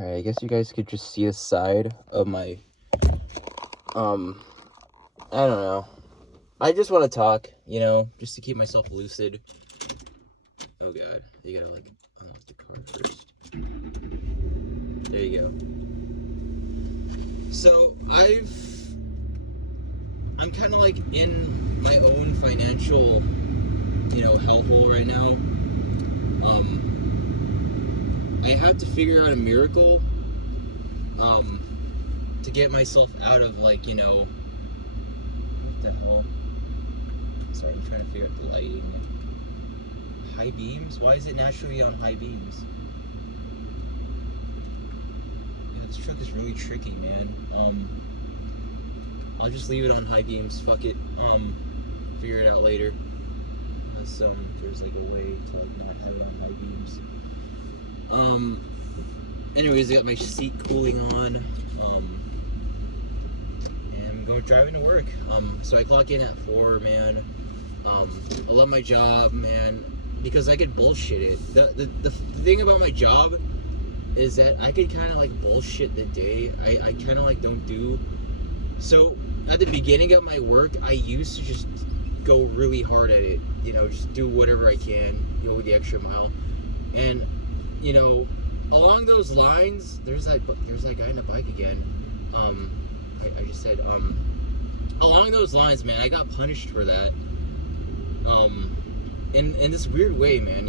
Alright, I guess you guys could just see the side of my, I don't know. I just want to talk, just to keep myself lucid. Oh god, you gotta unlock the car first. There you go. So, I'm kind of in my own financial, hellhole right now. I have to figure out a miracle, to get myself out of what the hell? Sorry, I'm trying to figure out the lighting. High beams? Why is it naturally on high beams? Yeah, this truck is really tricky, man. I'll just leave it on high beams. Fuck it. Figure it out later. Unless there's a way to not have it on high beams. Anyways, I got my seat cooling on. And I'm driving to work. So I clock in at 4, man. I love my job, man, because I could bullshit it. The thing about my job is that I could kind of bullshit the day. I kind of don't do. So at the beginning of my work, I used to just go really hard at it. Just do whatever I can, go the extra mile. And along those lines, there's that guy on a bike again. I just said along those lines, man, I got punished for that. In this weird way, man,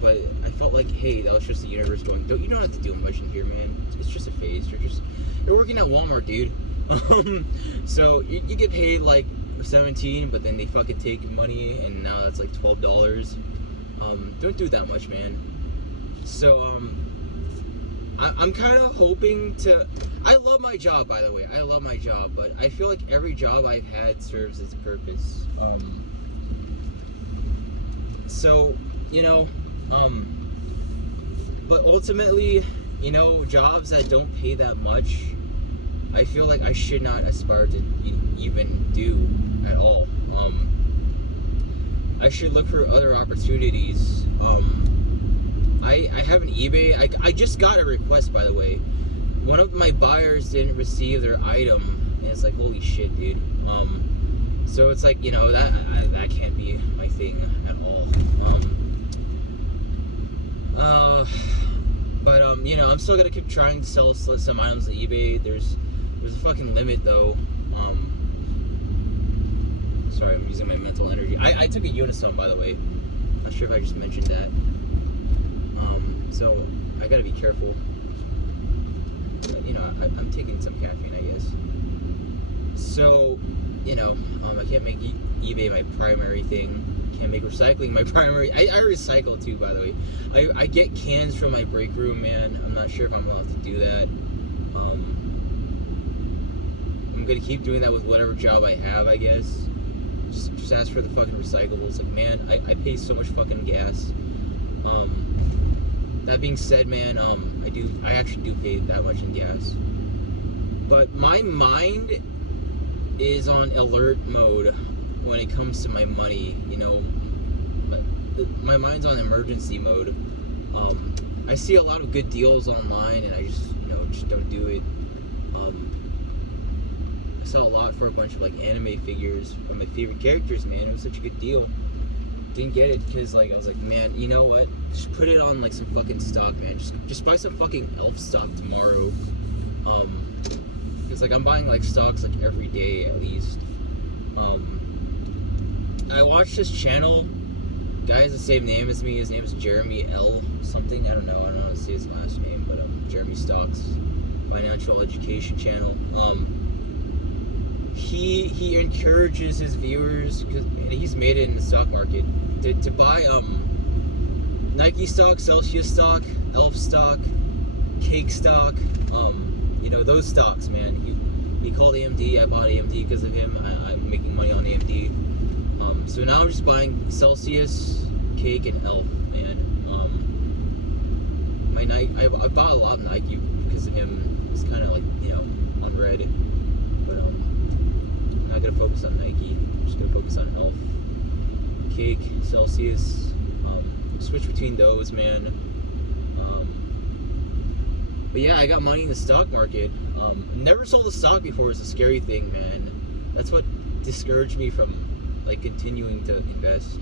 but I felt hey, that was just the universe going, you don't have to do much in here, man. It's just a phase. You're working at Walmart, dude. So you get paid 17, but then they fucking take money, and now that's $12. Don't do that much, man. So I'm kind of hoping to. I love my job, by the way. I love my job, but I feel every job I've had serves its purpose. So, but ultimately, jobs that don't pay that much, I feel I should not aspire to even do at all. I should look for other opportunities. I have an eBay. I just got a request, by the way. One of my buyers didn't receive their item, and it's holy shit, dude. So it's that can't be my thing at all. But I'm still gonna keep trying to sell some items on eBay. There's a fucking limit though. Sorry, I'm using my mental energy. I took a Unisome, by the way. Not sure if I just mentioned that. So I gotta be careful. But, I'm taking some caffeine, I guess. So, I can't make eBay my primary thing. Can't make recycling my primary. I recycle too, by the way. I get cans from my break room, man. I'm not sure if I'm allowed to do that. I'm gonna keep doing that with whatever job I have, I guess. Just ask for the fucking recyclables. Man, I pay so much fucking gas. That being said, man, I actually do pay that much in gas. But my mind is on alert mode when it comes to my money, my mind's on emergency mode. I see a lot of good deals online, and I just don't do it. I saw a lot for a bunch of anime figures from my favorite characters, man. It was such a good deal. Didn't get it because I was man, you know what? Just put it on some fucking stock, man. Just buy some fucking elf stock tomorrow. Because I'm buying stocks every day at least. I watched this channel. Guy has the same name as me. His name is Jeremy L. something. I don't know how to say his last name, but Jeremy Stocks, financial education channel. He encourages his viewers, and he's made it in the stock market, to buy Nike stock, Celsius stock, Elf stock, Cake stock, those stocks, man. He called AMD. I bought AMD because of him. I'm making money on AMD. So now I'm just buying Celsius, Cake, and Elf, man. My Nike, I bought a lot of Nike because of him. It's kind of on red. But I'm not gonna focus on Nike. I'm just gonna focus on Elf, Cake, Celsius. Switch between those, man. But yeah, I got money in the stock market. Never sold a stock before. It's a scary thing, man. That's what discouraged me from like continuing to invest.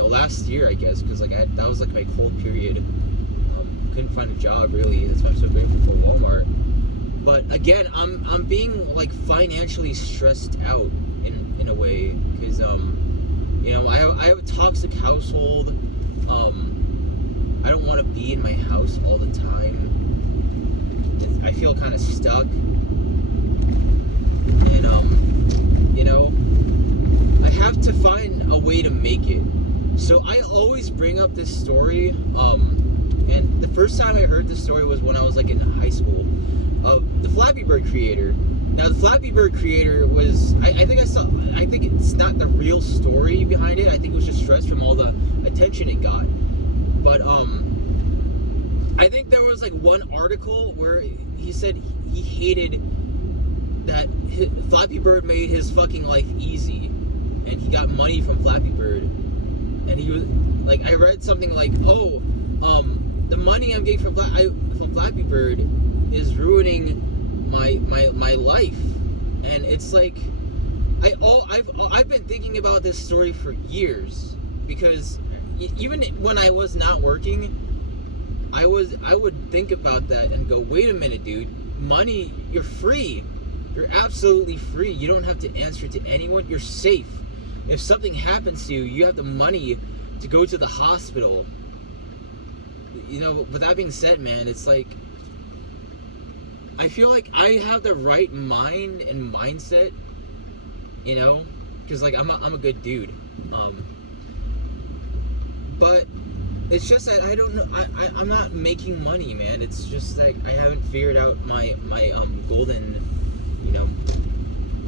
Last year, I guess, because like that was like my cold period. Couldn't find a job really. That's why I'm so grateful for Walmart. But again, I'm being like financially stressed out in a way because I have a toxic household. I don't want to be in my house all the time. I feel kind of stuck, and I have to find a way to make it. So I always bring up this story, and the first time I heard this story was when I was like in high school, of the Flappy Bird creator. Now the Flappy Bird creator was, I think it's not the real story behind it. I think it was just stress from all the attention it got. But I think there was like one article where he said he hated that Flappy Bird made his fucking life easy, and he got money from Flappy Bird. And he was like, I read something like, the money I'm getting from Flappy Bird is ruining my life. And it's like, I've been thinking about this story for years, because even when I was not working, I would think about that and go, wait a minute, dude, money, you're free. You're absolutely free. You don't have to answer to anyone. You're safe. If something happens to you, you have the money to go to the hospital. With that being said, man, it's like, I feel like I have the right mind and mindset, because like I'm a good dude. But it's just that I don't know. I'm not making money, man. It's just like I haven't figured out my golden,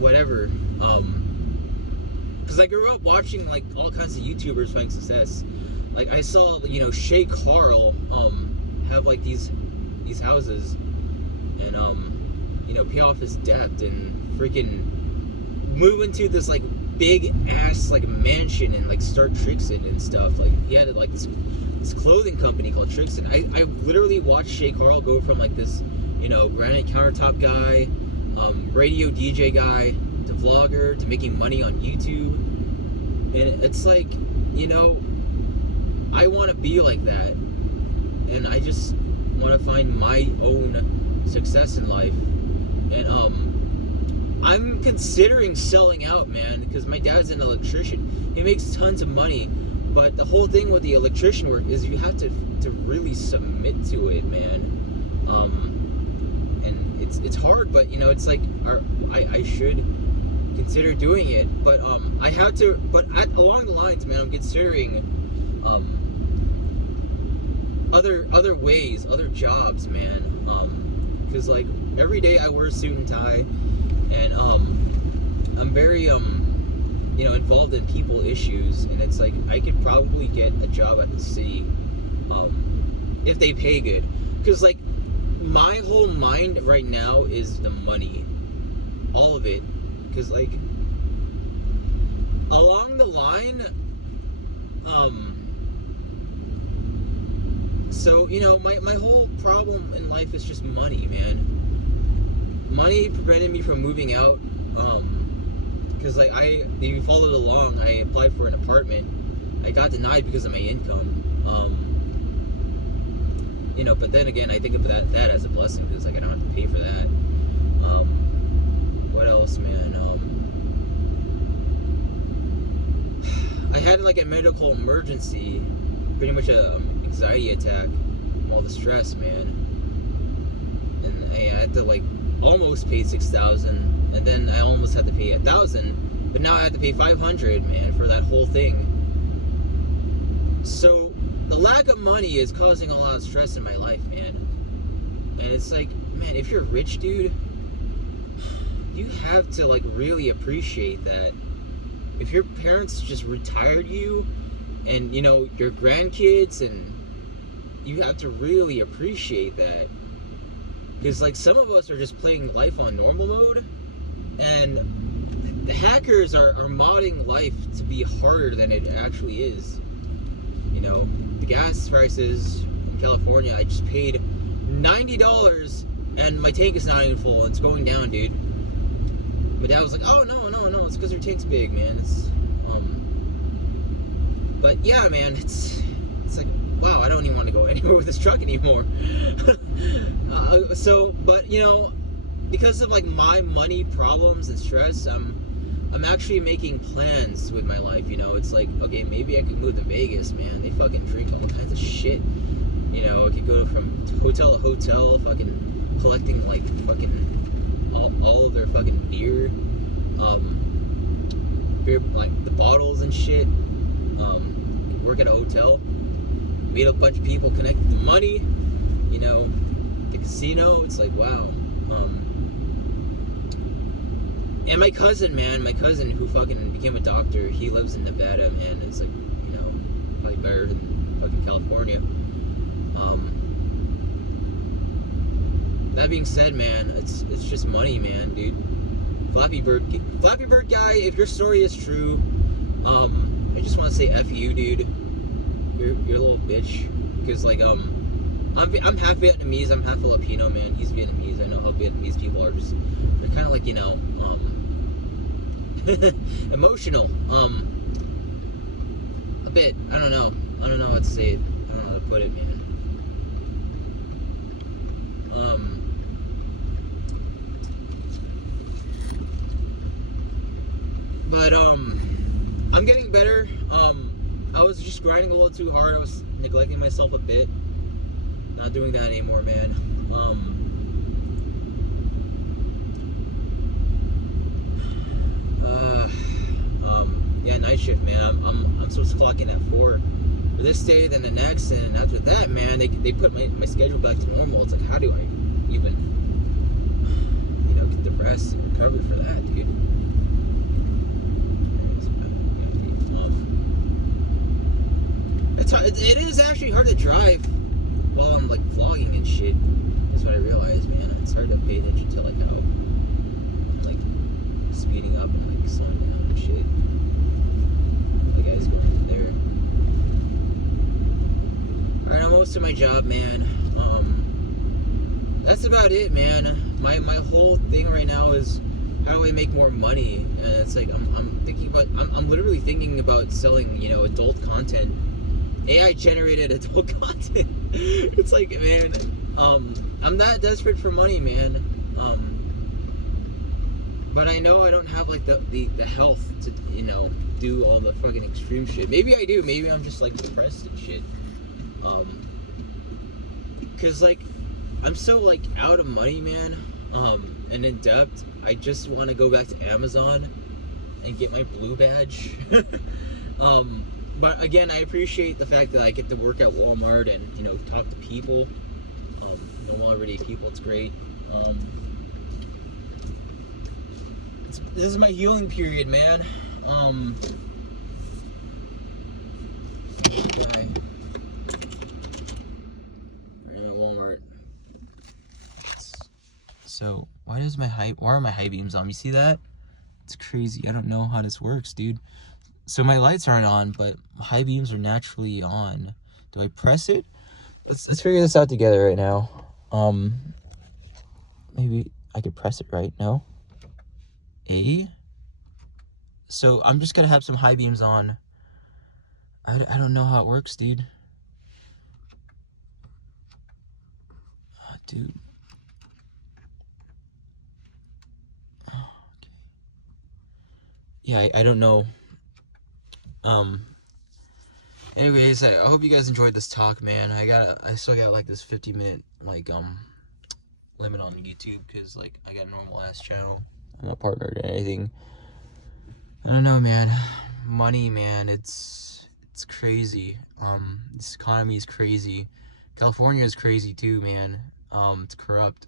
whatever. Because I grew up watching like all kinds of YouTubers finding success. Like I saw, Shay Carl have like these houses and pay off his debt and freaking move into this like big ass like mansion and like start Trixton and stuff. Like he had like this clothing company called Trixton. I literally watched Shay Carl go from like this granite countertop guy, radio DJ guy, to vlogger, to making money on YouTube. And it's like, I want to be like that, and I just want to find my own success in life. And I'm considering selling out, man, because my dad's an electrician. He makes tons of money, but the whole thing with the electrician work is you have to really submit to it, man. And it's hard, but it's like I should consider doing it, but I have to. But along the lines, man, I'm considering other ways, other jobs, man. Because like every day I wear a suit and tie, and I'm very involved in people issues, and it's like I could probably get a job at the city if they pay good. Because like my whole mind right now is the money, all of it. Because like along the line, so my whole problem in life is just money, man. Money prevented me from moving out, because like if you followed along, I applied for an apartment. I got denied because of my income. But then again, I think of that as a blessing, because like I don't have to pay for that. What else, man? I had like a medical emergency, pretty much a anxiety attack from all the stress, man. And I had to like almost pay $6,000, and then I almost had to pay $1,000, but now I have to pay $500, man, for that whole thing. So the lack of money is causing a lot of stress in my life, man. And it's like, man, if you're rich, dude, you have to like really appreciate that. If your parents just retired you, and your grandkids, and you have to really appreciate that. Because like some of us are just playing life on normal mode, and the hackers are modding life to be harder than it actually is. The gas prices in California California. I just paid $90 and my tank is not even full. It's going down, dude. My dad was like, "Oh no, it's because your tank's big, man." But yeah, man, it's like, wow, I don't even want to go anywhere with this truck anymore. But you know, because of like my money problems and stress, I'm actually making plans with my life. You know, it's like, okay, maybe I could move to Vegas, man. They fucking drink all kinds of shit. You know, I could go from hotel to hotel, fucking collecting like fucking all of their fucking beer, like the bottles and shit. Work at a hotel, meet a bunch of people connected to money, you know, the casino. It's like, wow. And my cousin who fucking became a doctor, he lives in Nevada, man. It's like, you know, probably better than fucking California. That being said, man, it's just money, man, dude. Flappy Bird guy, if your story is true, I just want to say F you, dude. You're a little bitch. Because, like, I'm half Vietnamese, I'm half Filipino, man. He's Vietnamese. I know how Vietnamese people are. They're kind of like, you know, emotional. A bit. I don't know how to say it. I don't know how to put it, man. But, I'm getting better. I was just grinding a little too hard. I was neglecting myself a bit. Not doing that anymore, man. Yeah, night shift, man. I'm supposed to clock in at 4 for this day, then the next, and after that, man, they put my schedule back to normal. It's like, how do I even, you know, get the rest and recovery for that, dude? It is actually hard to drive while I'm like vlogging and shit. That's what I realized, man. It's hard to pay attention to like how I'm like speeding up and like slowing down and shit. The guy's going there. Alright, I'm almost to my job, man. That's about it, man. My whole thing right now is how do I make more money? And it's like I'm literally thinking about selling, you know, adult content. AI generated adult content. It's like, man, I'm that desperate for money, man. But I know I don't have like the health to, you know, do all the fucking extreme shit. Maybe I do. Maybe I'm just like depressed and shit. Cause like I'm so like out of money, man. And in debt. I just want to go back to Amazon and get my blue badge. But again, I appreciate the fact that I get to work at Walmart and, you know, talk to people, normal everyday people. It's great. This is my healing period, man. I'm at Walmart. So why are my high beams on? You see that? It's crazy. I don't know how this works, dude. So my lights aren't on, but high beams are naturally on. Do I press it? Let's figure this out together right now. Maybe I could press it right now. A. So I'm just gonna have some high beams on. I don't know how it works, dude. Oh, dude. Oh, okay. Yeah, I don't know. Anyways, I hope you guys enjoyed this talk, man. I still got like this 50-minute like limit on YouTube because like I got a normal ass channel. I'm not partnered in anything. I don't know, man. Money, man. It's crazy. This economy is crazy. California is crazy too, man. It's corrupt.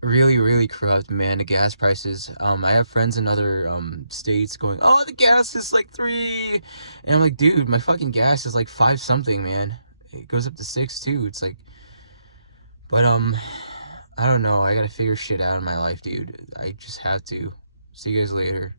Really, really corrupt, man. The gas prices. I have friends in other states going, oh, the gas is like $3, and I'm like, dude, my fucking gas is like 5 something, man. It goes up to 6 too. It's like, but I don't know. I gotta figure shit out in my life, dude. I just have to. See you guys later.